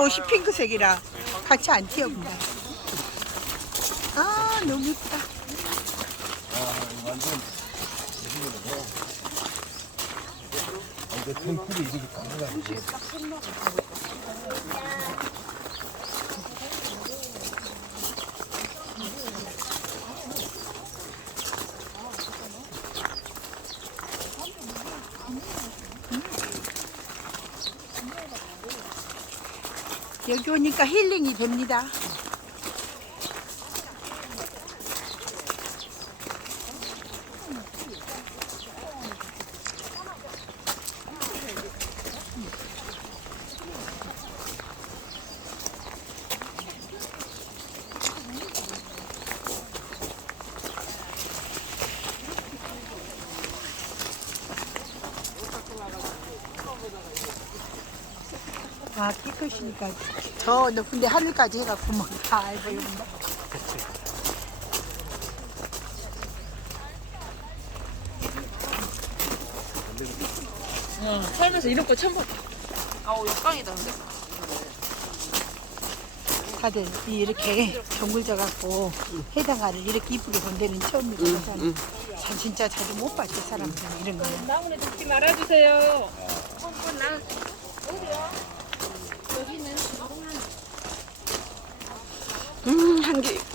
옷이 핑크색이라 같이 안 튀어본다. 아 너무 예쁘다. 이거 탱크를 이렇게 가져가지고 여기 오니까 힐링이 됩니다. 아, 깨끗이니까 저 높은데 하늘까지 해갖고 뭐다 알고 있는다. 어, 살면서 이런 거 처음 봤다. 아우 역광이다 근데. 다들 이렇게 정글져 갖고 해당가를 이렇게 이쁘게 본 데는 처음이라서 저는 참 진짜 자주 못 봤지 사람들은 이런 거. 나무에 죽지 말아주세요. 음 한 개.